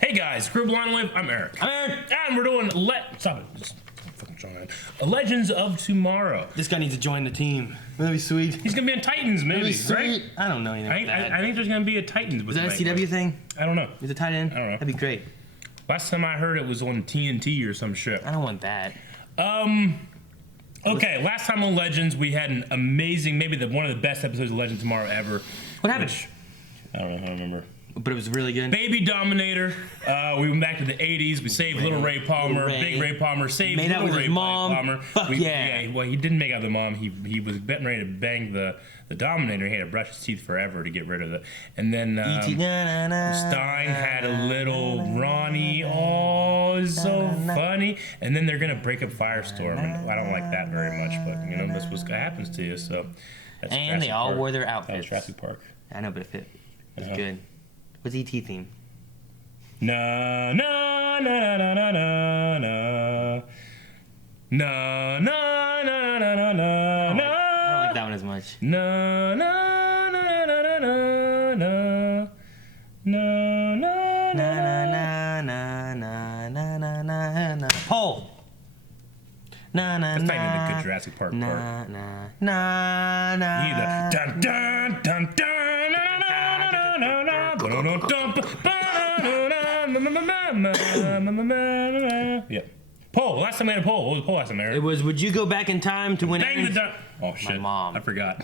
Hey guys, Group Line Wave, I'm Eric. I'm Aaron. And we're doing Stop it. Just fucking join Legends of Tomorrow. This guy needs to join the team. That'd be sweet. He's gonna be in Titans, maybe, right? I don't know anything about that. I think there's gonna be a Titans. Is that a CW thing? I don't know. Is it tight end? I don't know. That'd be great. Last time I heard it was on TNT or some shit. I don't want that. Okay, last time on Legends, we had an amazing, maybe one of the best episodes of Legends Tomorrow ever. What happened? I don't know, I don't remember. But it was really good. Baby Dominator. We went back to the 80s. We saved Little Ray Palmer. Big Ray Palmer saved Made out Little with Ray his mom. Palmer. Fuck yeah. Well, he didn't make out with the mom. He was getting ready to bang the Dominator. He had to brush his teeth forever to get rid of it. And then Stein had a little Ronnie. Oh, it's so funny. And then they're going to break up Firestorm. And I don't like that very much, but you know, that's what happens to you. So that's And Jurassic they all Park. wore their That outfits. was Jurassic Park. I know, but it fit. It was good. What's ET theme? Na na na na na na na na na na na na na na. I don't like that one as much. Na na na na na na na na na Na na na na na na na na. Pole. Na na That's na. not even the good Jurassic Park part. Na na na na. You need the dun dun dun dun na na na na na na na. Yeah. Poll. Last time I had a poll. What was the poll last time, Eric? It was, would you go back in time to when Bang the Aaron's... dun. Oh shit! My mom. I forgot.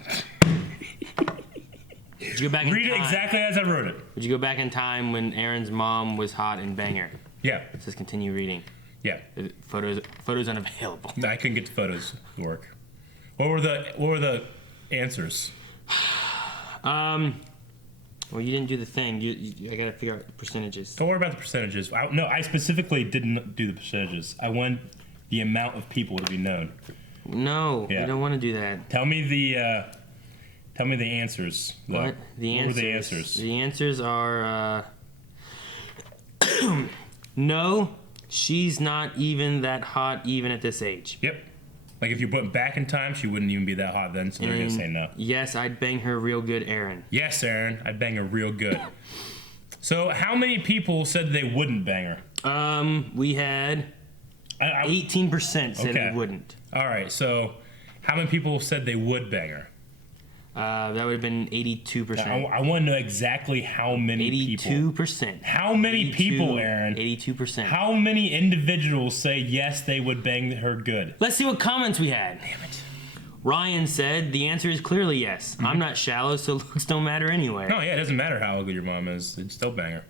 Would you go back in Read it time? exactly as I wrote it. Would you go back in time when Aaron's mom was hot and banger? Yeah. It says continue reading. Yeah. Photos unavailable. I couldn't get the photos to work. What were the answers? Well, you didn't do the thing. I gotta figure out the percentages. Don't worry about the percentages. I specifically didn't do the percentages. I want the amount of people to be known. No, Yeah. you don't want to do that. Tell me the answers. Though. What? What were the answers? The answers are no, she's not even that hot even at this age. Yep. Like if you put back in time, she wouldn't even be that hot then, so they're gonna say no. Yes, I'd bang her real good, Aaron. Yes, Aaron, I'd bang her real good. So how many people said they wouldn't bang her? We had 18% said Okay. they wouldn't. All right, so how many people said they would bang her? That would have been 82%. I want to know exactly how many people. 82%. How many people, Aaron? 82%. How many individuals say yes, they would bang her good? Let's see what comments we had. Damn it. Ryan said, the answer is clearly yes. I'm not shallow, so looks don't matter anyway. No, yeah, it doesn't matter how ugly your mom is. It'd still bang her.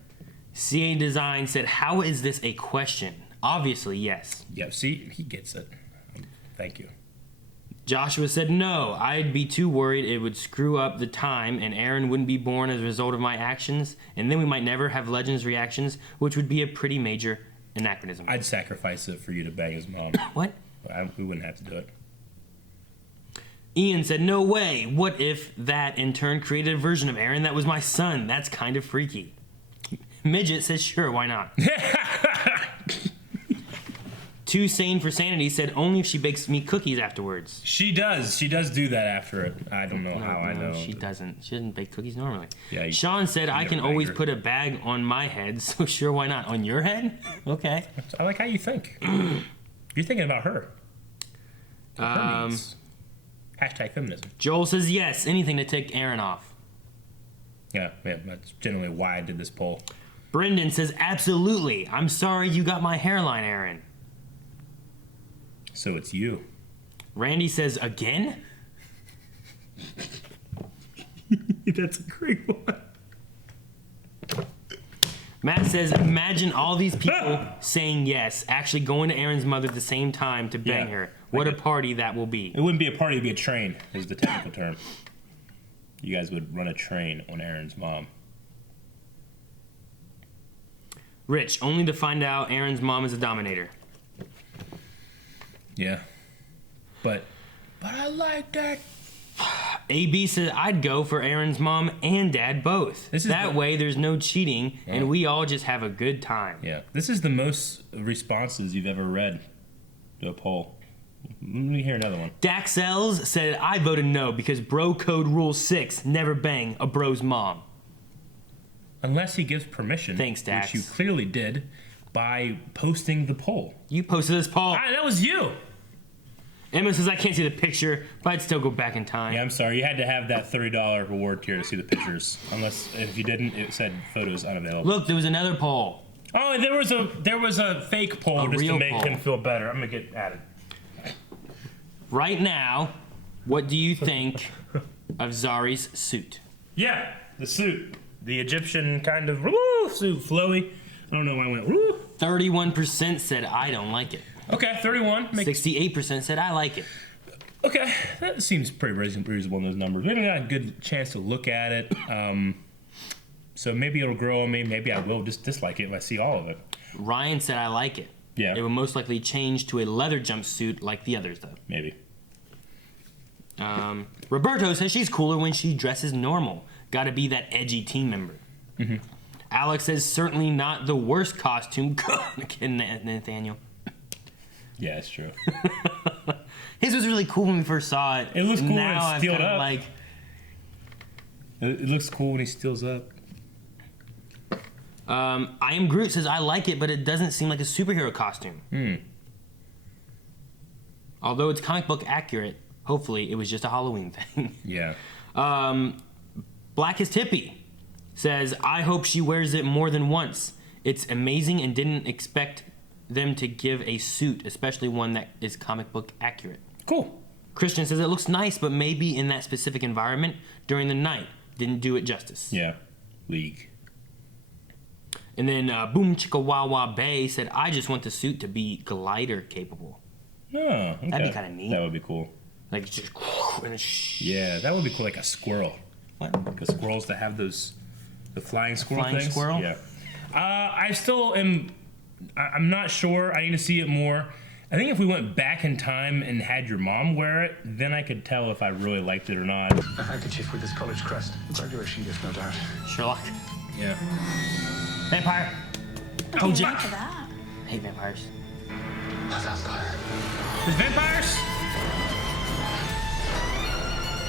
CA Design said, how is this a question? Obviously, yes. Yeah, see, he gets it. Thank you. Joshua said, no, I'd be too worried it would screw up the time and Aaron wouldn't be born as a result of my actions, and then we might never have Legends reactions, which would be a pretty major anachronism. I'd sacrifice it for you to bang his mom. What? We wouldn't have to do it. Ian said, no way. What if that in turn created a version of Aaron that was my son? That's kind of freaky. Midget says, sure, why not? Too Sane for Sanity said, only if she bakes me cookies afterwards. She does. She does do that after it. I don't know how I know. She doesn't. She doesn't bake cookies normally. Yeah, Sean said, I can never always banged her. put a bag on my head, so sure, why not? On your head? Okay. I like how you think. You're thinking about her. Her needs. Hashtag feminism. Joel says, yes, anything to take Aaron off. Yeah, that's generally why I did this poll. Brendan says, absolutely. I'm sorry you got my hairline, Aaron. So it's you. Randy says, again? That's a great one. Matt says, imagine all these people saying yes, actually going to Aaron's mother at the same time to bang Yeah, her. What a party that will be. It wouldn't be a party, it'd be a train, is the technical term. You guys would run a train on Aaron's mom. Rich, only to find out Aaron's mom is a dominator. Yeah. But I like that. AB said, I'd go for Aaron's mom and dad both. That way there's no cheating and we all just have a good time. Yeah. This is the most responses you've ever read to a poll. Let me hear another one. Daxels said, I voted no because bro code rule 6, never bang a bro's mom. Unless he gives permission. Thanks, Dax. Which you clearly did by posting the poll. You posted this poll. That was you. Emma says, I can't see the picture, but I'd still go back in time. Yeah, I'm sorry. You had to have that $30 reward tier to see the pictures. Unless, if you didn't, it said photos unavailable. Look, there was another poll. Oh, and there was a fake poll just to make him feel better. I'm going to get added. Right now, what do you think of Zari's suit? Yeah, the suit. The Egyptian kind of suit, flowy. I don't know why I went 31% said, I don't like it. Okay, 31. 68% said, I like it. Okay, that seems pretty reasonable in those numbers. We haven't got a good chance to look at it. So maybe it'll grow on me. Maybe I will just dislike it if I see all of it. Ryan said, I like it. Yeah. It will most likely change to a leather jumpsuit like the others, though. Maybe. Roberto says she's cooler when she dresses normal. Gotta be that edgy team member. Mm-hmm. Alex says, certainly not the worst costume. Nathaniel. Yeah, it's true. His was really cool when we first saw it. It looks cool now when it's steeled up. Like, it looks cool when he steals up. I Am Groot says, I like it, but it doesn't seem like a superhero costume. Although it's comic book accurate, hopefully it was just a Halloween thing. Yeah. Blackest Hippie says, I hope she wears it more than once. It's amazing and didn't expect them to give a suit, especially one that is comic book accurate. Cool. Christian says, it looks nice, but maybe in that specific environment during the night didn't do it justice. Yeah. League. And then Boom Chicka Wawa Bay said, I just want the suit to be glider capable. Oh, okay. That'd be kind of neat. That would be cool. Like just Yeah, that would be cool, like a squirrel. What? The squirrels that have the flying squirrel Flying things. squirrel? Yeah. I still am. I'm not sure. I need to see it more. I think if we went back in time and had your mom wear it, then I could tell if I really liked it or not. A handkerchief with his college crest. Graduation gift, no doubt. Sherlock. Yeah. Vampire. What Told do you. you think of that? I hate vampires. There's vampires?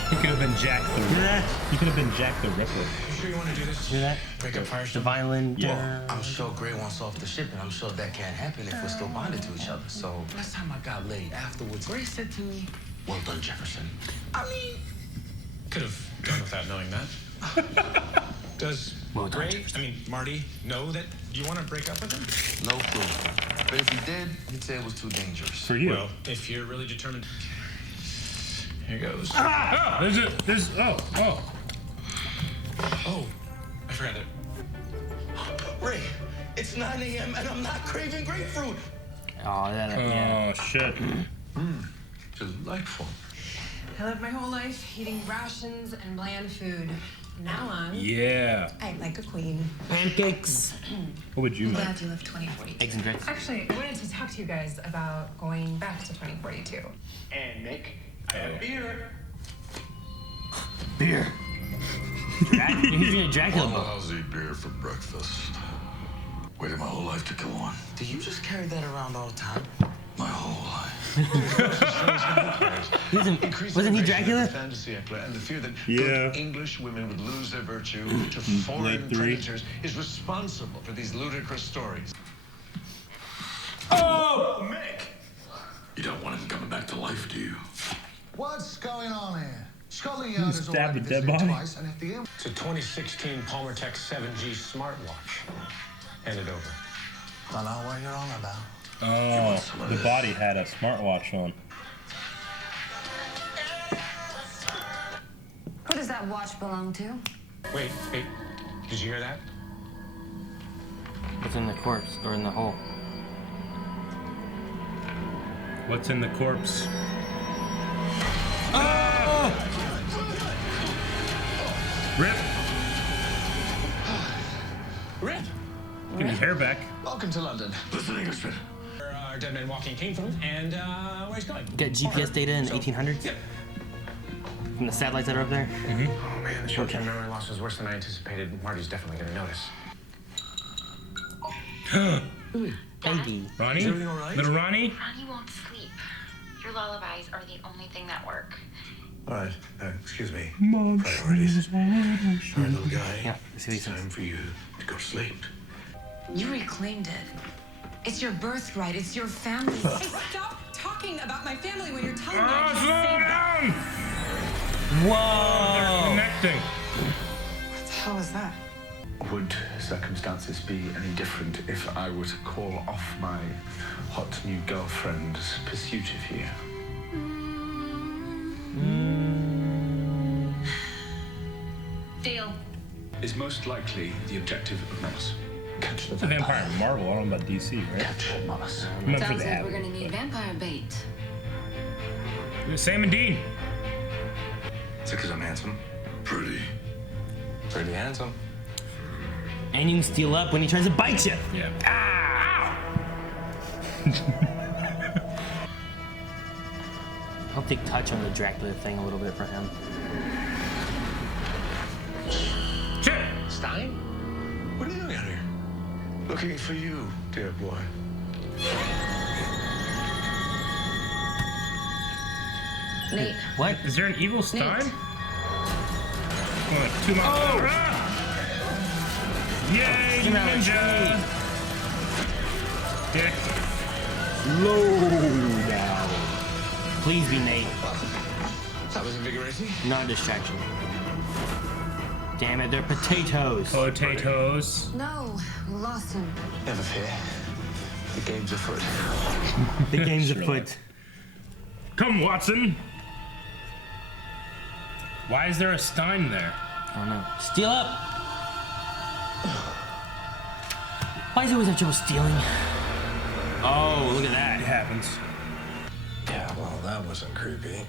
He could have been Jack the Ripper. He could have been Jack the Ripper. You sure you want to do this? Do that? Break up fire The violin. Yeah. I'm sure Gray wants off the ship, and I'm sure that can't happen if we're still bonded to each other. So last time I got laid, afterwards, Gray said to me, well done, Jefferson. I mean, Could have done without knowing that. Does Well done, Ray, Jefferson. I mean Marty, know that you want to break up with him? no clue. But if he did, he'd say it was too dangerous. For you. Well, if you're really determined. Here goes. Oh, oh. Oh, I forgot it. Ray, it's 9 a.m. and I'm not craving grapefruit. Oh, yeah. Oh, shit. Delightful. I lived my whole life eating rations and bland food. Now I'm. Yeah. I like a queen. Pancakes. What would you make? Glad you left 2042. Eggs and grits. Actually, I wanted to talk to you guys about going back to 2042. And Nick, I have beer. Beer. He's in a Dracula book. Lousy beer for breakfast. Waited my whole life to kill one. Do you just carry that around all the time? My whole life. Wasn't he Dracula? Fantasy opera and the fear that Yeah. good English women would lose their virtue to foreign Blade 3. predators is responsible for these ludicrous stories. Oh! Mick! You don't want him coming back to life, do you? What's going on here? Scotland Yard has Stabbed already a dead visited body. twice, and if the It's a 2016 Palmer Tech 7G smartwatch. Hand it over. Don't know what you're on about. Oh, the body had a smartwatch on. Who does that watch belong to? Wait, did you hear that? What's in the corpse or in the hole? What's in the corpse? Rip! Rip! Get your hair back. Welcome to London. Listen, Englishman. Where our dead man walking came from and where he's going. Got GPS data in the 1800s? Yep. From the satellites that are up there? Oh man, the short-term memory loss was worse than I anticipated. Marty's definitely gonna notice. Baby. Ronnie? Is everything all right? Little Ronnie? Ronnie won't sleep. Your lullabies are the only thing that work. All right, excuse me. Priorities. All right, little guy. Yeah, let's see what he It's says. time for you go to sleep. You reclaimed it. It's your birthright. It's your family. Hey, stop talking about my family when you're telling me I Slow can't say that. down! Whoa! Connecting. What the hell was that? Would circumstances be any different if I were to call off my hot new girlfriend's pursuit of you? Deal. Is most likely the objective of Moss. Catch the It's a vampire in Marvel. I don't know about DC, right? Catch Moss. I'm not sure Sounds they like have we're it. gonna need vampire bait. Sam and Dean. Is it because I'm handsome? Pretty handsome. And you can steal up when he tries to bite you. Yeah. I'll take touch on the Dracula thing a little bit for him. Shit. Stein? What are you doing out here? Looking for you, dear boy. Nate, What? Is there an evil Stein? Nate. Oh, like 2 miles an hour. Ah! Yay, Get out of ninja! Dick. Low down. Please be Nate, That was invigorating. not a distraction. Damn it, they're potatoes. Potatoes. no, we lost him. Never fear. The game's afoot. The game's Sure. afoot. Come, Watson. Why is there a Stein there? I don't know. Steal up. Why does he always have trouble stealing? Oh, look at that. It happens. Yeah, well, that wasn't creepy.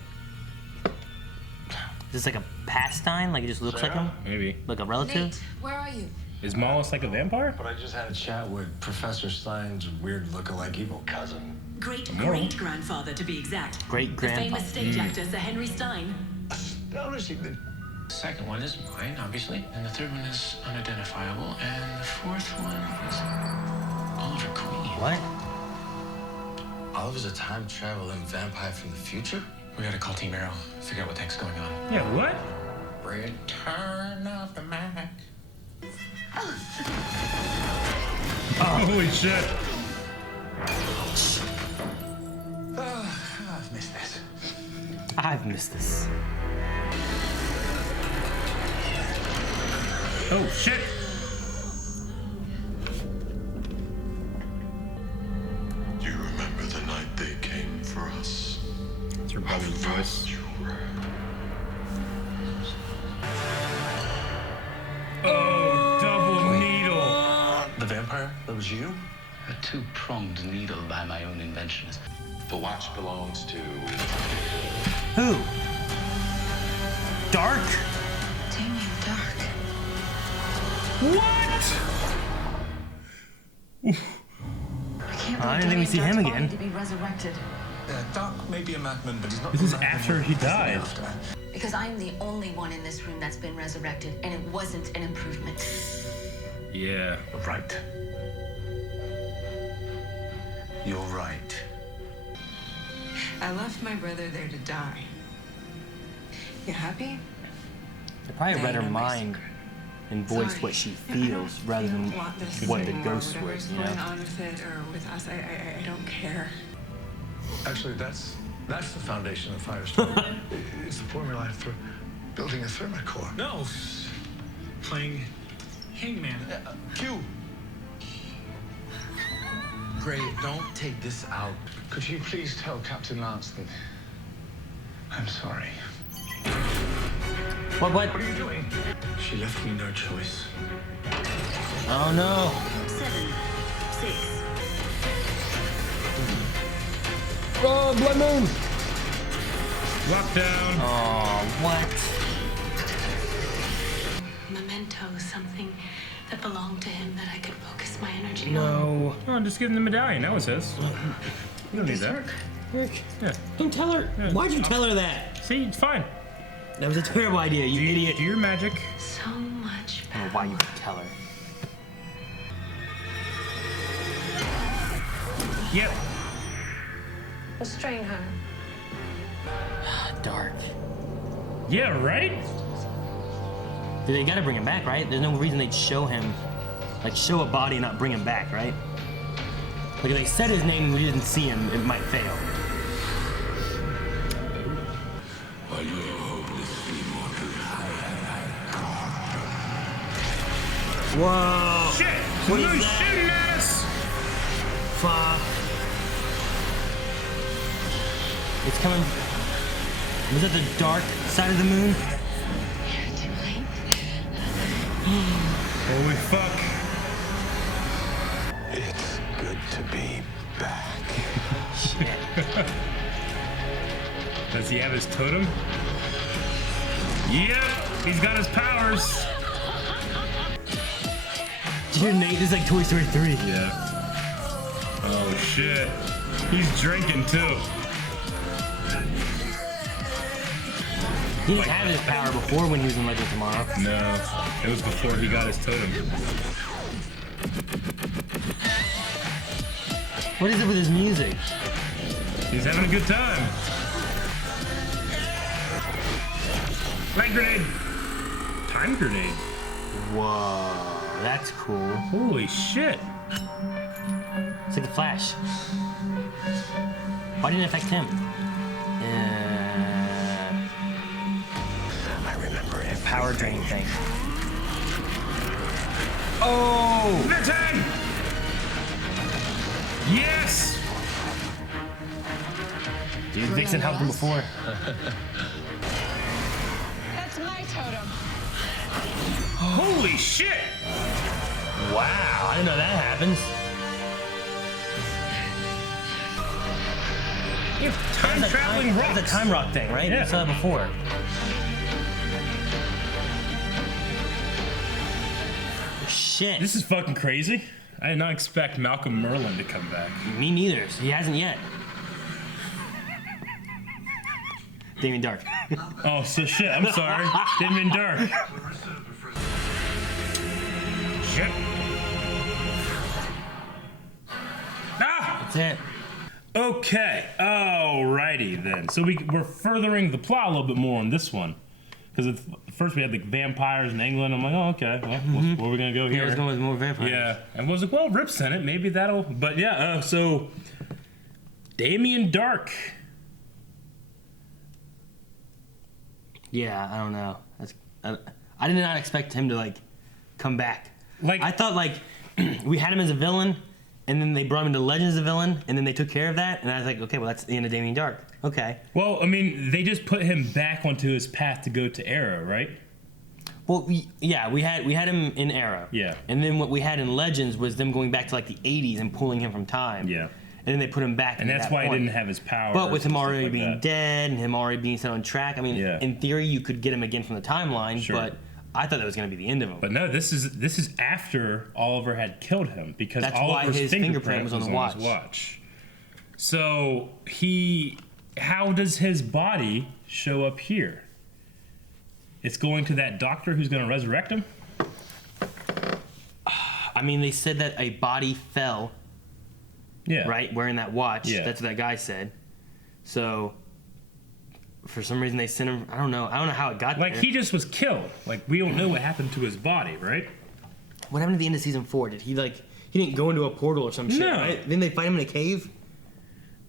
Is this like a pastime? Like it just looks like him? Maybe. Like a relative? Nate, where are you? Is Mollis like a vampire? But I just had a chat with Professor Stein's weird lookalike evil cousin. Great-great-grandfather, to be exact. Great The grandpa. famous stage actor Sir Henry Stein. Astonishing that. The second one is mine, obviously, and the third one is unidentifiable, and the fourth one is Oliver Queen. What? Oliver's a time traveling vampire from the future? We gotta call Team Arrow, figure out what the heck's going on. Yeah, what? Return of the Mack. Holy shit. I've missed this. I've missed this. Oh, shit. You remember the night they came for us? It's your brother's voice. Oh, double needle. The vampire? That was you? A two-pronged needle by my own invention. The watch belongs to... Who? Dark? Damien Dark. What? I can't I believe didn't think we'd see Damien him Dark's again. body to be resurrected. Doc may be a Mackman, but he's not. This is the Mackman after we're he died. after. Because I'm the only one in this room that's been resurrected, and it wasn't an improvement. Yeah. Right. You're right. I left my brother there to die. You happy? They probably Now read you her know my mind secret. and voiced Sorry. what she I don't- feels rather I don't than want this what the anymore, ghost whatever's was, you know? going on with it or with us, I don't care. Actually, that's the foundation of Firestorm. It's the formula for building a thermocore. No. Playing Hangman. Q! Gray, don't take this out. Could you please tell Captain Lance that I'm sorry? What? What are you doing? She left me no choice. Oh no. 7, 6. Oh, blood moon. Lockdown. Oh, what? Memento, something that belonged to him that I could focus my energy on. No. Oh, just give him the medallion. That was his. You don't need that. Yeah. Don't tell her. Yeah. Why'd you tell her that? See, it's fine. That was a terrible idea, you idiot. Do your magic. So much I don't know why you would tell her. Yep. Restrain her. Dark. Yeah, right? They gotta bring him back, right? There's no reason they'd show him like show a body and not bring him back, right? Like if they said his name and we didn't see him, it might fail. Whoa! Shit! What Who's is that? shooting at us? Fuck. It's coming. Was that the dark side of the moon? Too late. Holy fuck. It's good to be back. Shit. Does he have his totem? Yep, he's got his powers. Did you hear Nate? This is like Toy Story 3. Yeah. Oh shit. He's drinking too. He didn't have his power before when he was in Legend of Tomorrow. No, it was before he got his totem. What is it with his music? He's having a good time. Light grenade. Time grenade. Whoa, that's cool. Holy shit. It's like the Flash. Why didn't it affect him? I remember it. Power drain thing. Oh! Vixen! Yes! Dude, Vixen helped him before. That's my totem. Holy shit! Wow, I didn't know that happens. You have time-traveling rocks. That's a time rock thing, right? Yeah. We saw it before. Shit. This is fucking crazy. I did not expect Malcolm Merlin to come back. Me neither. He hasn't yet. Damien Dark. Oh, so shit. I'm sorry. Damien Dark. Shit. Ah! That's it. Okay. Alrighty then. So we're furthering the plot a little bit more on this one. Because first we had the vampires in England. I'm like, oh, okay. Well, where are we going to go Yeah, here? let's go with more vampires. Yeah. And I was like, well, Rip's in it. Maybe that'll... But yeah, so... Damien Dark. Yeah, I don't know. I did not expect him to, like, come back. Like, I thought, like, we had him as a villain, and then they brought him to Legends as a villain, and then they took care of that, and I was like, okay, well, that's the end of Damien Dark. Okay. Well, I mean, they just put him back onto his path to go to Arrow, right? Well, we had him in Arrow. Yeah. And then what we had in Legends was them going back to, like, the 80s and pulling him from time. Yeah. And then they put him back. And that's that why point. he didn't have his power. But with him already like being that. dead and him already being set on track, I mean, Yeah. in theory, you could get him again from the timeline, Sure. but I thought that was going to be the end of him. But no, this is after Oliver had killed him because That's why Oliver's his fingerprint was on the his watch. watch. So how does his body show up here? It's going to that doctor who's going to resurrect him? I mean, they said that a body fell, Yeah. right, wearing that watch. Yeah. That's what that guy said. So, for some reason, they sent him. I don't know how it got Like, there. he just was killed. Like, we don't know what happened to his body, right? What happened at the end of season 4? Did he, like, he didn't go into a portal or some shit, No. right? Didn't they fight him in a cave?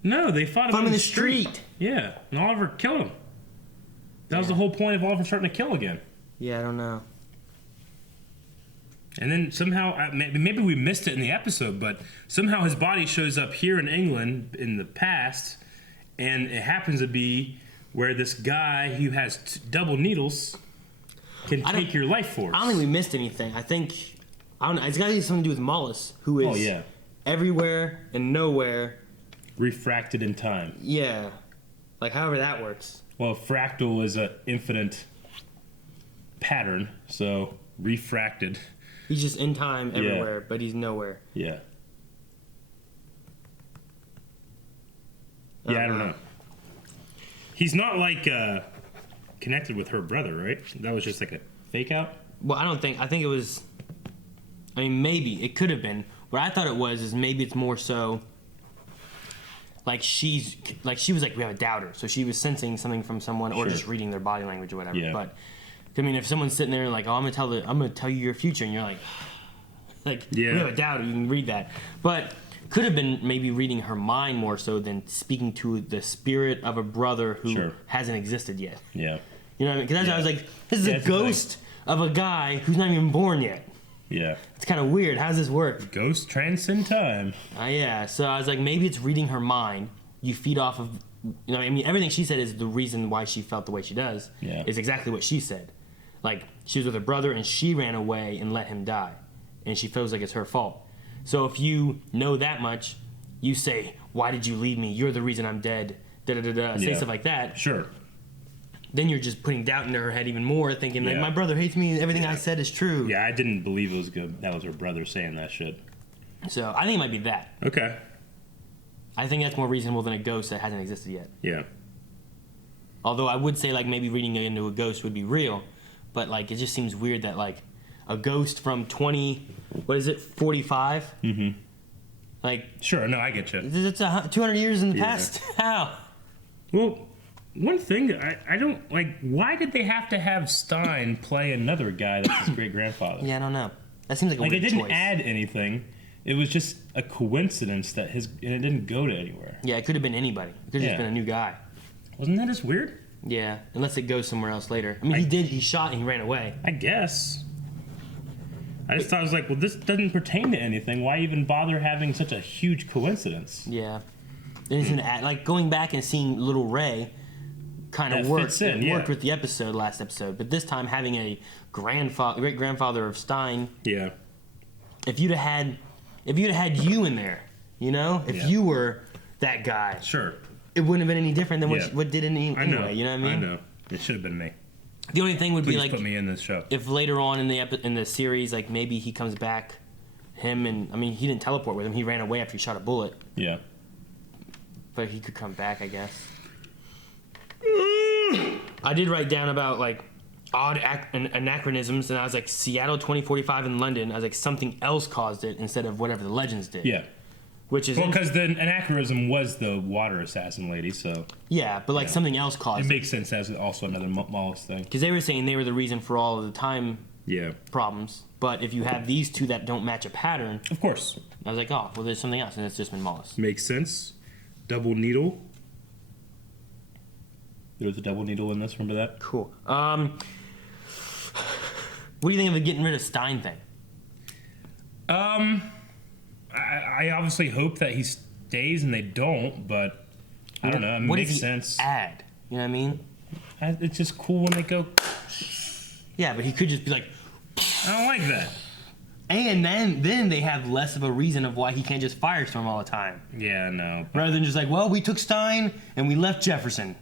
No, they fought him Fought him in in the the street. street. Yeah, and Oliver killed him. That was the whole point of Oliver starting to kill again. Yeah, I don't know. And then somehow, maybe we missed it in the episode, but somehow his body shows up here in England in the past, and it happens to be where this guy who has double needles can take your life force. I don't think we missed anything. I think, I don't know, it's got to be something to do with Mollis, who is Oh, yeah. everywhere and nowhere. Refracted in time. Yeah. Like, however that works. Well, fractal is an infinite pattern, so refracted. He's just in time everywhere, but he's nowhere. Yeah. Yeah, I don't know. He's not like connected with her brother, right? That was just like a fake out? Well, I think it was, I mean, maybe. It could have been. What I thought it was is maybe it's more so, like she was like, we have a doubter. So she was sensing something from someone or Sure. just reading their body language or whatever. Yeah. But, I mean, if someone's sitting there like, oh, I'm gonna tell you your future, and you're like, Like, Yeah. we have a doubt you can read that. But could have been maybe reading her mind more so than speaking to the spirit of a brother who hasn't existed yet. Yeah. You know what I mean? Because I was like, this is a That's ghost of a guy who's not even born yet. Yeah. It's kind of weird. How does this work? Ghosts transcend time. Yeah. So I was like, maybe it's reading her mind. You feed off of, you know, I mean, everything she said is the reason why she felt the way she does. Yeah. Is exactly what she said. Like, she was with her brother and she ran away and let him die. And she feels like it's her fault. So if you know that much, you say, why did you leave me? You're the reason I'm dead. Da-da-da-da. Say stuff like that. Sure. Then you're just putting doubt into her head even more, thinking, like, my brother hates me, everything I said is true. Yeah, I didn't believe it was good. That was her brother saying that shit. So I think it might be that. Okay. I think that's more reasonable than a ghost that hasn't existed yet. Yeah. Although I would say, like, maybe reading it into a ghost would be real, but, like, it just seems weird that, like, a ghost from 45? Mm-hmm. Like... Sure, no, I get you. It's 200 years in the past. How? Well, one thing that I don't, like, why did they have to have Stein play another guy that's his great-grandfather? Yeah, I don't know. That seems like a weird choice. It didn't add anything. It was just a coincidence that and it didn't go to anywhere. Yeah, it could have been anybody. It could have just been a new guy. Wasn't that just weird? Yeah, unless it goes somewhere else later. I mean, he shot and he ran away. I guess. I just thought, I was like, well, this doesn't pertain to anything. Why even bother having such a huge coincidence? Yeah. Like, going back and seeing little Ray kind of worked with the last episode. But this time, having a great-grandfather of Stein... Yeah. If you'd have had you in there, you know? If you were that guy... Sure. It wouldn't have been any different than what did it anyway, you know what I mean? I know. It should have been me. The only thing would Please be like... put me in this show. If later on in the series, like, maybe he comes back, I mean, he didn't teleport with him. He ran away after he shot a bullet. Yeah. But he could come back, I guess. I did write down about, like, odd anachronisms, and I was like, Seattle 2045 in London. I was like, something else caused it instead of whatever the legends did. Yeah. Which is... Well, because the anachronism was the water assassin lady, so... Yeah, but, like, something else caused it. It makes sense as also another Mollis thing. Because they were saying they were the reason for all of the time problems. But if you have these two that don't match a pattern... Of course. I was like, oh, well, there's something else, and it's just been Mollis. Makes sense. Double needle. There was a double needle in this, remember that? Cool. What do you think of the getting rid of Stein thing? I obviously hope that he stays and they don't, but I don't know. It makes sense. Add? You know what I mean? It's just cool when they go. Yeah, but he could just be like, I don't like that. And then they have less of a reason of why he can't just firestorm all the time. Yeah, no. Rather than just like, well, we took Stein and we left Jefferson.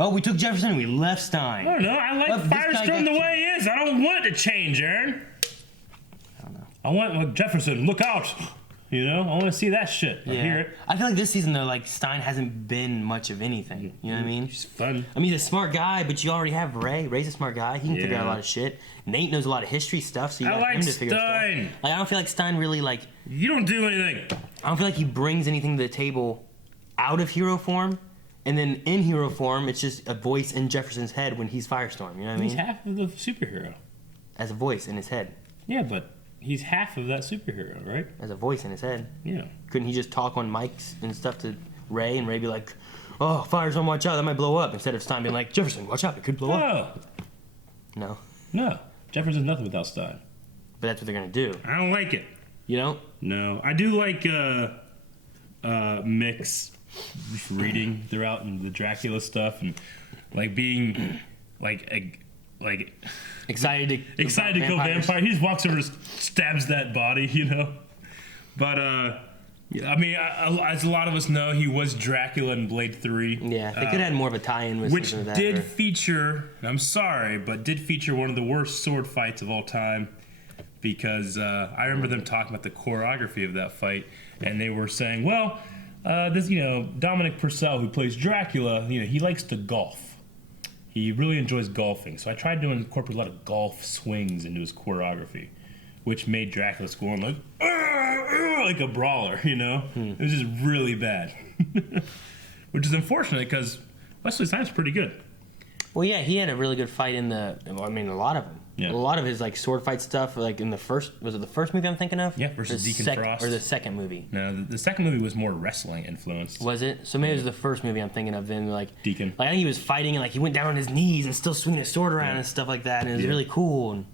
Oh, we took Jefferson and we left Stein. I don't know. I like Firestorm the way he is. I don't want it to change, Aaron. I don't know. I want Jefferson. Look out. You know, I want to see that shit. I hear it. I feel like this season, though, like, Stein hasn't been much of anything. You know what I mean? He's fun. I mean, he's a smart guy, but you already have Ray. Ray's a smart guy. He can figure out a lot of shit. Nate knows a lot of history stuff, so you got him to figure Stein. stuff. Like, I don't feel like Stein really, like... You don't do anything. I don't feel like he brings anything to the table out of hero form, and then in hero form, it's just a voice in Jefferson's head when he's Firestorm. You know what I mean? He's half of the superhero. As a voice in his head. Yeah, but... He's half of that superhero, right? As a voice in his head. Yeah. Couldn't he just talk on mics and stuff to Ray, and Ray be like, oh, Firestorm, watch out, that might blow up, instead of Stein being like, Jefferson, watch out, it could blow up. No. No. Jefferson's nothing without Stein. But that's what they're going to do. I don't like it. You don't? No. I do like Mick's reading throughout and the Dracula stuff and like being like excited to kill vampire. He just walks over and stabs that body, you know. But I mean, as a lot of us know, he was Dracula in Blade 3. Yeah, they could have had more of a tie-in with which something of that. Did feature. I'm sorry, but did feature one of the worst sword fights of all time. Because I remember them talking about the choreography of that fight, and they were saying, well, this, you know, Dominic Purcell, who plays Dracula, you know, he likes to golf. He really enjoys golfing, so I tried to incorporate a lot of golf swings into his choreography, which made Dracula scoring like a brawler, you know? It was just really bad. Which is unfortunate, because Wesley Snipes is pretty good. Well, yeah, he had a really good fight in a lot of them. Yeah. A lot of his like sword fight stuff, like in the first, was it the first movie I'm thinking of? Yeah, versus Deacon Frost. Or the second movie. No, the second movie was more wrestling influenced. Was it? So maybe it was the first movie I'm thinking of. Then like Deacon. Like I think he was fighting and like he went down on his knees and still swinging his sword around and stuff like that, and it was really cool. And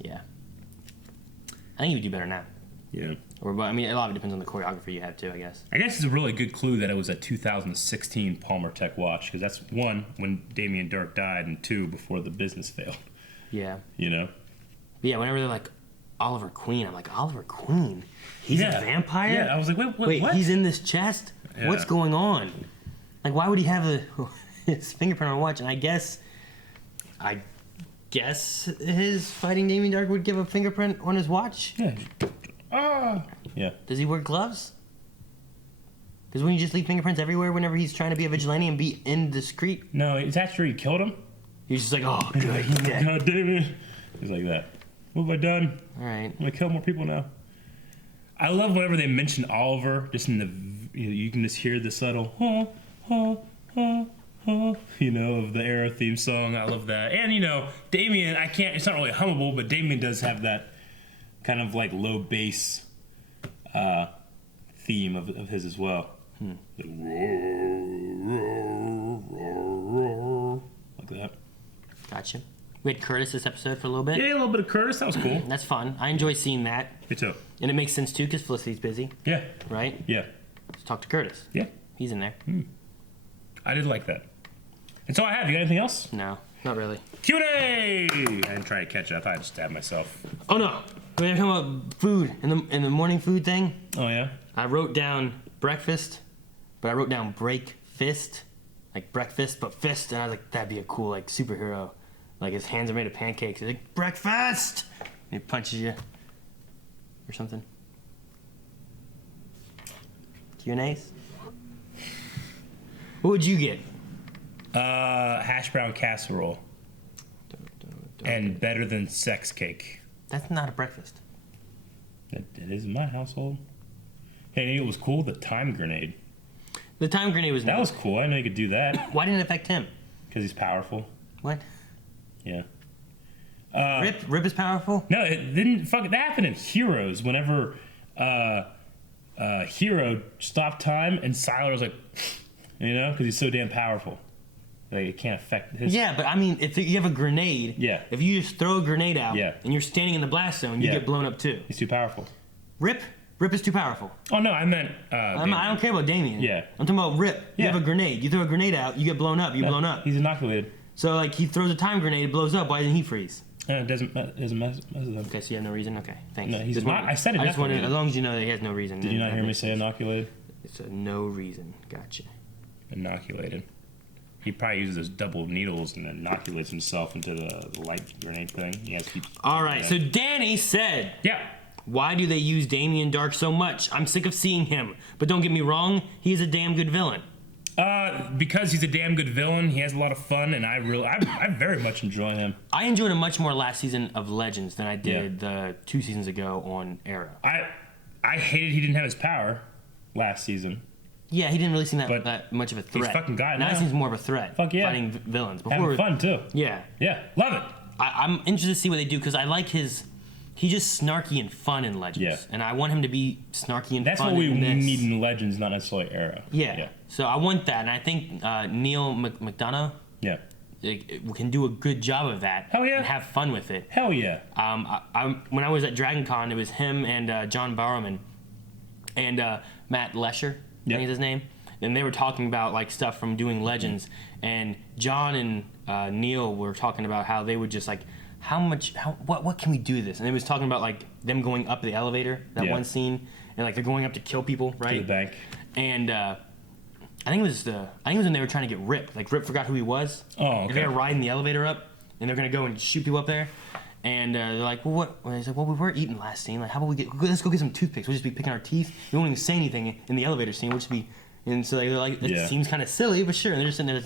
yeah, I think he would do better now. Yeah. Or but I mean, a lot of it depends on the choreography you have too, I guess. I guess it's a really good clue that it was a 2016 Palmer Tech watch, because that's one, when Damien Dark died, and two, before the business failed. Yeah. You know? But yeah, whenever they're like Oliver Queen, I'm like, Oliver Queen? He's a vampire? Yeah, I was like, wait, what? He's in this chest? Yeah. What's going on? Like, why would he have his fingerprint on a watch? And I guess his fighting Damien Dark would give a fingerprint on his watch? Yeah. Yeah. Does he wear gloves? Because wouldn't you just leave fingerprints everywhere whenever he's trying to be a vigilante and be indiscreet? No, it's after he killed him. He's just like, oh, good, he's dead. God damn it. He's like that. What have I done? All right. I'm going to kill more people now. I love whenever they mention Oliver, just in the, you can just hear the subtle, you know, of the Arrow theme song. I love that. And, you know, Damien, it's not really hummable, but Damien does have that kind of like low bass theme of his as well. Like that. Gotcha. We had Curtis this episode for a little bit. Yeah, a little bit of Curtis. That was cool. That's fun. I enjoy seeing that. Me too. And it makes sense too because Felicity's busy. Yeah. Right? Yeah. Let's talk to Curtis. Yeah. He's in there. I did like that. And so I have. You got anything else? No, not really. Q&A! I didn't try to catch up. I just stabbed myself. Oh no! We're talking about food in the morning food thing. Oh yeah. I wrote down breakfast, but I wrote down break fist, like breakfast but fist, and I was like, that'd be a cool like superhero. Like his hands are made of pancakes. He's like, breakfast! And he punches you. Or something. Q&As? What would you get? Hash brown casserole. And better than sex cake. That's not a breakfast. It is in my household. Hey, it was cool, the time grenade. The time grenade was... That was cool. I know you could do that. Why didn't it affect him? Because he's powerful. What? Yeah. Rip is powerful? No, it didn't. That happened in Heroes. Whenever Hero stopped time and Siler was like, you know, because he's so damn powerful. Like it can't affect his. Yeah, but I mean, if you have a grenade, if you just throw a grenade out, and you're standing in the blast zone, you get blown up too. He's too powerful. Rip is too powerful. Oh no, I meant. I don't care about Damien. Yeah, I'm talking about Rip. You have a grenade. You throw a grenade out, you get blown up. You're blown up. He's inoculated. So like he throws a time grenade, it blows up. Why doesn't he freeze? It doesn't mess with him. Okay, so you have no reason. Okay, thanks. No, he's not. I said I just wanted, inoculated. as long as you know that he has no reason. Did you not hear me say inoculated? It's a no reason. Gotcha. Inoculated. He probably uses those double needles and inoculates himself into the light grenade thing. He has to keep. All right, so Danny said, yeah. Why do they use Damien Dark so much? I'm sick of seeing him. But don't get me wrong, he's a damn good villain. Because he's a damn good villain, he has a lot of fun, and I very much enjoy him. I enjoyed him much more last season of Legends than I did the 2 seasons ago on Arrow. I hated he didn't have his power last season. Yeah, he didn't really seem that much of a threat. He's fucking got it now. He seems more of a threat. Fuck yeah. Fighting villains. Having fun too. Yeah. Yeah, love it. I'm interested to see what they do because I like his. He's just snarky and fun in Legends. Yeah. And I want him to be snarky and That's fun. what we in this. need in Legends, not necessarily Arrow. Yeah. So I want that, and I think Neil McDonough. Yeah. Can do a good job of that. Hell yeah. And have fun with it. Hell yeah. When I was at Dragon Con, it was him and John Barrowman and Matt Lesher, I think is his name. And they were talking about like stuff from doing Legends, and John and Neil were talking about how they would just like, what can we do to this? And it was talking about like them going up the elevator, that one scene, and like they're going up to kill people, right? To the bank. And I think it was when they were trying to get Rip. Like Rip forgot who he was. Oh, okay. And they were riding the elevator up, and they're gonna go and shoot people up there. And they're like, well, what? Well, they said, well, we were eating last scene. Like, how about let's go get some toothpicks. We'll just be picking our teeth. We won't even say anything in the elevator scene. We'll just be. And so they're like, it seems kind of silly, but sure. And they're just sitting there.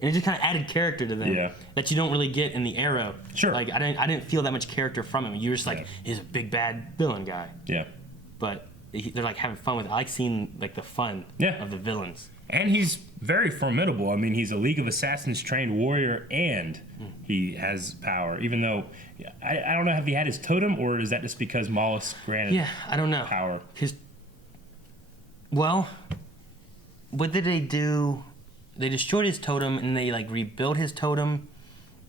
And it just kind of added character to them that you don't really get in the Arrow. Sure. Like I didn't feel that much character from him. You were just like, he's a big bad villain guy. Yeah. But they're like having fun with it. I like seeing like the fun of the villains. And he's very formidable. I mean, he's a League of Assassins trained warrior, and he has power. Even though, I don't know, have he had his totem, or is that just because Mollis granted I don't know. power? Well, what did they do? They destroyed his totem, and they, like, rebuilt his totem,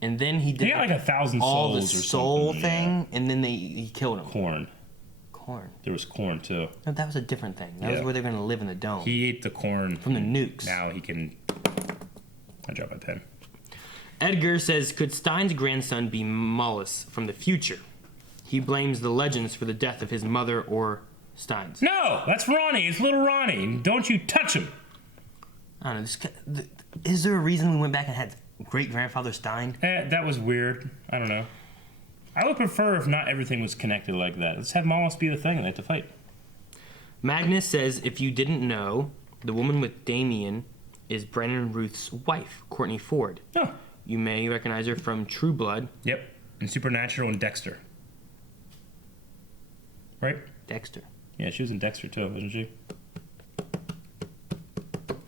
and then he did... He got, like, 1,000 all souls the or soul something, thing, and then he killed him. Corn. There was corn, too. No, that was a different thing. That was where they're going to live in the dome. He ate the corn. From the nukes. Now he can... I dropped my pen. Edgar says, could Stein's grandson be Mollis from the future? He blames the legends for the death of his mother or Stein's. No! That's Ronnie. It's little Ronnie. Don't you touch him. I don't know. Is there a reason we went back and had great-grandfather Stein? That was weird. I don't know. I would prefer if not everything was connected like that. Let's have Mollis be the thing and they have to fight. Magnus says, if you didn't know, the woman with Damien is Brandon and Ruth's wife, Courtney Ford. Oh. You may recognize her from True Blood. Yep. And Supernatural and Dexter. Right? Dexter. Yeah, she was in Dexter too, wasn't she?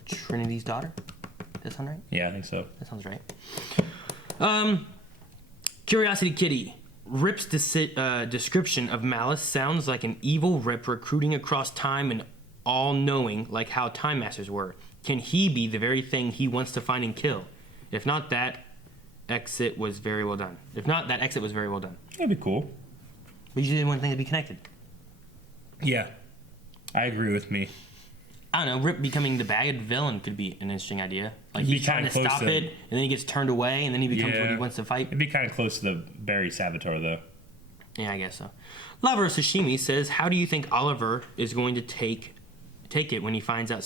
Trinity's daughter? Does that sound right? Yeah, I think so. That sounds right. Curiosity Kitty. Rip's description of Malice sounds like an evil Rip recruiting across time and all-knowing like how Time Masters were. Can he be the very thing he wants to find and kill? If not, that exit was very well done. That'd be cool. But you didn't want things to be connected. Yeah. I agree with me. I don't know, Rip becoming the bad villain could be an interesting idea. Like, he's trying to stop it, and then he gets turned away, and then he becomes what he wants to fight. It'd be kind of close to the Barry Savitar, though. Yeah, I guess so. Lover Sashimi says, how do you think Oliver is going to take it when he finds out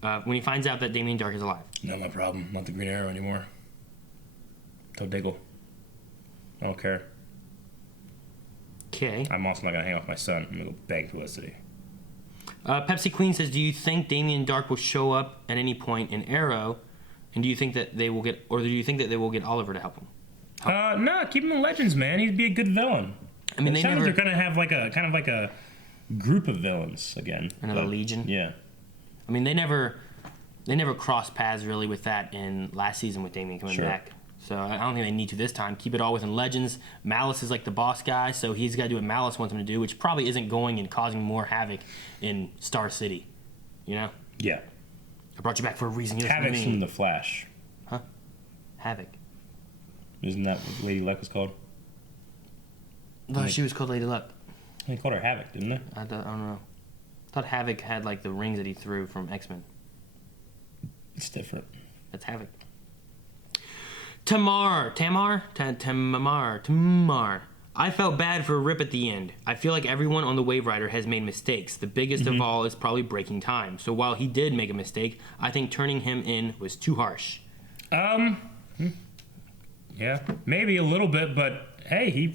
that Damien Dark is alive? Not my problem. Not the Green Arrow anymore. Toe Diggle. I don't care. Okay. I'm also not going to hang off my son. I'm going to go bang Felicity. Pepsi Queen says, do you think Damien Dark will show up at any point in Arrow, and do you think that they will get Oliver to help him? No, keep him in Legends, man. He'd be a good villain. I mean, they're going to have like a kind of like a group of villains again. Another legion. Yeah. I mean, they never crossed paths really with that in last season with Damien coming back. So I don't think they need to this time. Keep it all within Legends. Malice is like the boss guy, so he's got to do what Malice wants him to do, which probably isn't going and causing more havoc in Star City. You know? Yeah. I brought you back for a reason. Havoc's from The Flash. Huh? Havoc. Isn't that what Lady Luck was called? No, she was called Lady Luck. They called her Havoc, didn't they? I don't know. I thought Havoc had like the rings that he threw from X-Men. It's different. That's Havoc. Tamar. I felt bad for Rip at the end. I feel like everyone on the Wave Rider has made mistakes. The biggest of all is probably breaking time. So while he did make a mistake, I think turning him in was too harsh. Yeah, maybe a little bit, but hey,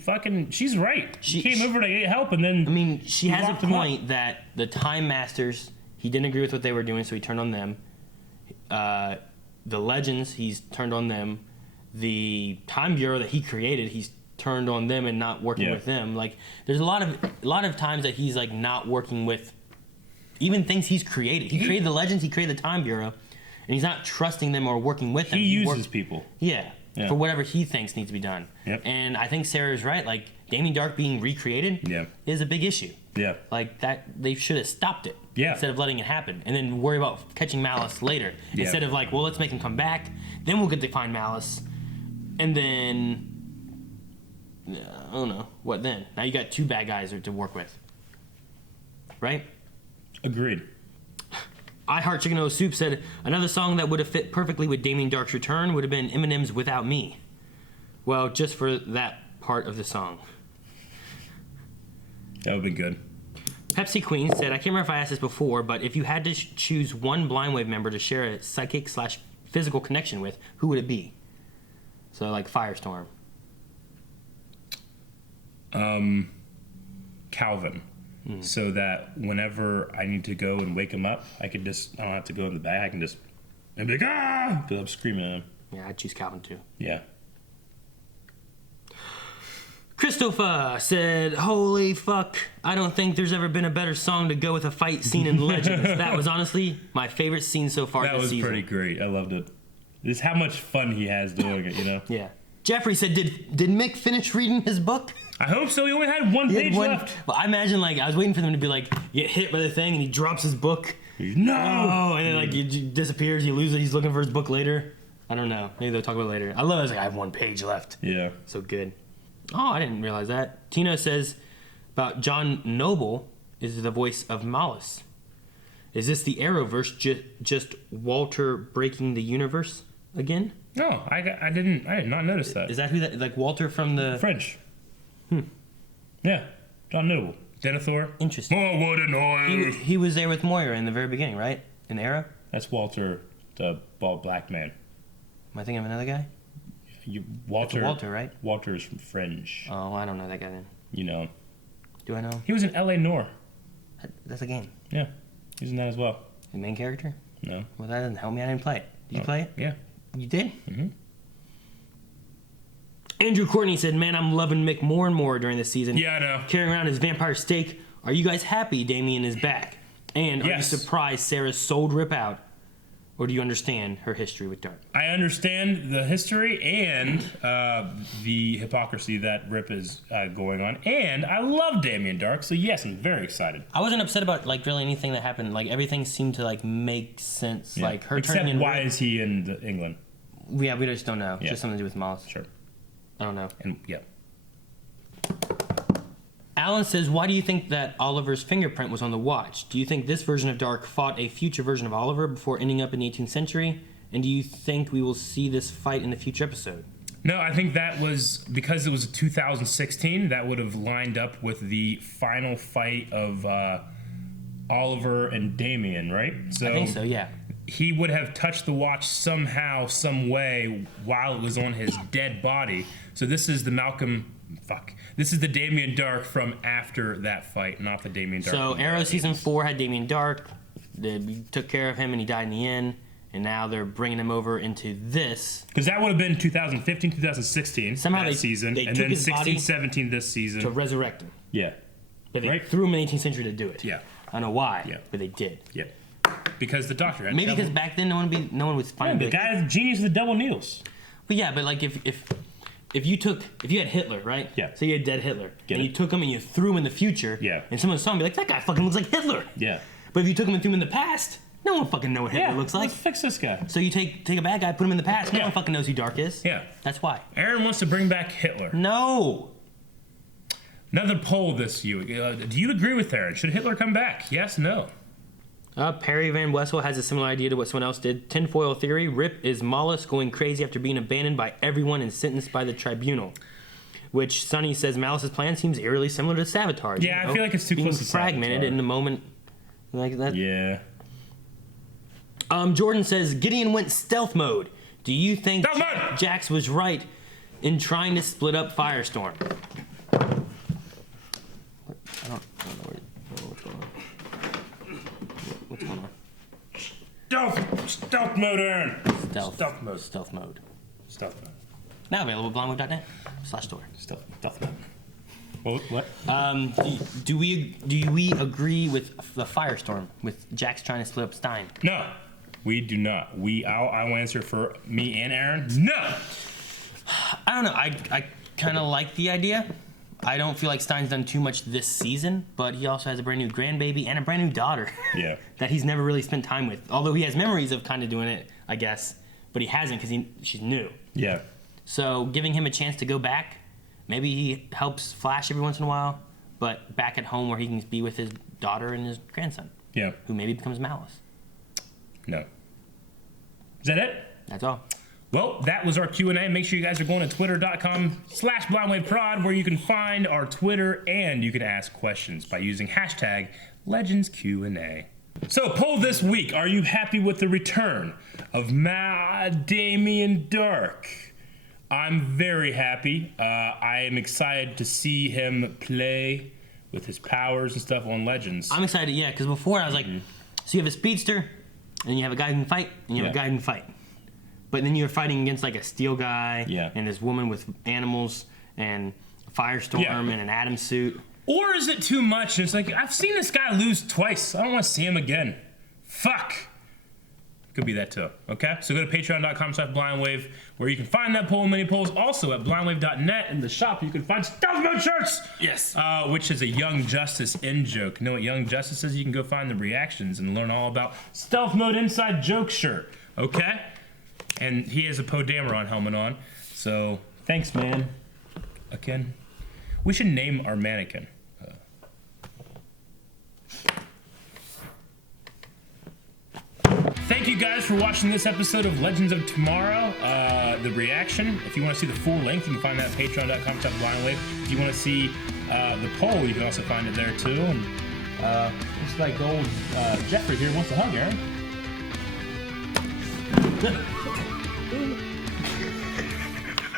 she's right. She came over to get help, and then... I mean, she has a point that the Time Masters, he didn't agree with what they were doing, so he turned on them. The Legends, he's turned on them. The Time Bureau that he created, he's turned on them and not working with them. Like, there's a lot of times that he's like not working with even things he's created. He created the Legends, he created the Time Bureau, and he's not trusting them or working with them. He uses people. Yeah, for whatever he thinks needs to be done. Yep. And I think Sarah's right. Like, Damien Dark being recreated is a big issue. Yeah. Like, that they should have stopped it instead of letting it happen and then worry about catching Malice later. Instead of like, well, let's make him come back, then we'll get to find Malice. And then, I don't know, what then? Now you got two bad guys to work with. Right? Agreed. I Heart Chicken O Soup said, another song that would have fit perfectly with Damien Dark's return would have been Eminem's Without Me. Well, just for that part of the song. That would be good. Pepsi Queen said, I can't remember if I asked this before, but if you had to choose one Blind Wave member to share a psychic/physical connection with, who would it be? So, like Firestorm. Calvin. So that whenever I need to go and wake him up, I don't have to go in the back. I can just, and be like, ah! Because I'm screaming at him. Yeah, I'd choose Calvin too. Yeah. Christopher said, "Holy fuck, I don't think there's ever been a better song to go with a fight scene in Legends. That was honestly my favorite scene so far this season." That was pretty great. I loved it. Just how much fun he has doing it, you know? Yeah. Jeffrey said, did Mick finish reading his book? I hope so. He only had one page left. Well, I imagine, like, I was waiting for them to be like, get hit by the thing, and he drops his book. No! Oh, and then, like, he disappears, he loses it, he's looking for his book later. I don't know. Maybe they'll talk about it later. I love it. I was like, I have one page left. Yeah. So good. Oh, I didn't realize that. Tino says about John Noble is the voice of Malice. Is this the Arrowverse just Walter breaking the universe again? No, I did not notice that. Is that who that, like Walter from the French? Yeah, John Noble. Denethor. Interesting. Oh, what a noise! He was there with Moira in the very beginning, right? In Arrow? That's Walter, the bald black man. Am I thinking of another guy? Walter. That's Walter, right? Walter is from Fringe. Oh, I don't know that guy then. You know. Do I know? He was in L.A. Noire. That's a game. Yeah, he's in that as well. The main character? No. Well, that doesn't help me. I didn't play it. Did you play it? Yeah. You did? Mm-hmm. Andrew Courtney said, "Man, I'm loving Mick more and more during this season. Yeah, I know. Carrying around his vampire steak. Are you guys happy Damien is back? And are you surprised Sarah sold Rip out? Or do you understand her history with Dark?" I understand the history and the hypocrisy that Rip is going on. And I love Damien Dark, so yes, I'm very excited. I wasn't upset about, like, really anything that happened. Like, everything seemed to, like, make sense. Yeah. Like, her Except turning in why Rip, is he in England? Yeah, we just don't know. Yeah. Just something to do with Malice. Sure. I don't know. And yeah. Alan says, "Why do you think that Oliver's fingerprint was on the watch? Do you think this version of Dark fought a future version of Oliver before ending up in the 18th century? And do you think we will see this fight in a future episode?" No, I think that was because it was 2016. That would have lined up with the final fight of Oliver and Damien, right? So I think so, yeah. He would have touched the watch somehow, some way, while it was on his dead body. So this is the This is the Damien Dark from after that fight, not the Damien Dark. So Arrow season 4 had Damien Dark. They took care of him and he died in the end. And now they're bringing him over into this. Because that would have been 2015, 2016. Somehow that season. they and took then his 16, body 17 this season. To resurrect him. Yeah. But they threw him in the 18th century to do it. Yeah. I don't know why, Yeah. but they did. Yeah. Because the doctor had Maybe because back then no one was finding the guy is the genius of the double needles. But yeah, but like if you had Hitler, right? Yeah. So you had dead Hitler. You took him and you threw him in the future. Yeah. And someone saw him and be like, that guy fucking looks like Hitler. Yeah. But if you took him and threw him in the past, no one fucking know what Hitler looks like. Let's fix this guy. So you take a bad guy, put him in the past, no one fucking knows who Dark is. Yeah. That's why. Aaron wants to bring back Hitler. No. Another poll this year. Do you agree with Aaron? Should Hitler come back? Yes, no. Perry Van Wessel has a similar idea to what someone else did. Tinfoil theory: Rip is Malice going crazy after being abandoned by everyone and sentenced by the tribunal. Which Sonny says Malice's plan seems eerily similar to Savitar's. Yeah, I feel like it's too close to fragmented Savitar. in the moment like that. Yeah. Jordan says Gideon went stealth mode. Do you think Jax was right in trying to split up Firestorm? I don't know what's going on. What's going on? Stealth mode, Aaron. Stealth mode. Stealth mode. Now available at blindwave.net/store. Stealth mode. What? Do we agree with the Firestorm with Jax trying to split up Stein? No, we do not. I will answer for me and Aaron. No. I don't know. I kind of like the idea. I don't feel like Stein's done too much this season, but he also has a brand new grandbaby and a brand new daughter. Yeah. That he's never really spent time with. Although he has memories of kind of doing it, I guess, but he hasn't because she's new. Yeah. So giving him a chance to go back, maybe he helps Flash every once in a while, but back at home where he can be with his daughter and his grandson. Yeah. Who maybe becomes Malice. No. Is that it? That's all. Well, that was our Q&A. Make sure you guys are going to twitter.com/blindwaveprod where you can find our Twitter and you can ask questions by using hashtag LegendsQ&A. So, poll this week. Are you happy with the return of Damien Dark? I'm very happy. I am excited to see him play with his powers and stuff on Legends. I'm excited, yeah, because before I was like, so you have a speedster, and you have a guy who can fight, and you have a guy who can fight. But then you're fighting against like a steel guy, and this woman with animals, and Firestorm in an Atom suit. Or is it too much? It's like, I've seen this guy lose twice. I don't want to see him again. Fuck. Could be that too. Okay? So go to patreon.com/blindwave where you can find that poll and mini polls. Also at blindwave.net in the shop you can find Stealth Mode shirts. Yes. Which is a Young Justice in-joke. You know what Young Justice is? You can go find the reactions and learn all about Stealth Mode inside joke shirt. Okay? And he has a Poe Dameron helmet on. So thanks, man. Again. We should name our mannequin. Thank you guys for watching this episode of Legends of Tomorrow, the reaction. If you want to see the full length, you can find that at patreon.com/blindwave. If you want to see the poll, you can also find it there too. And looks like old Jeffrey here wants to hug Aaron.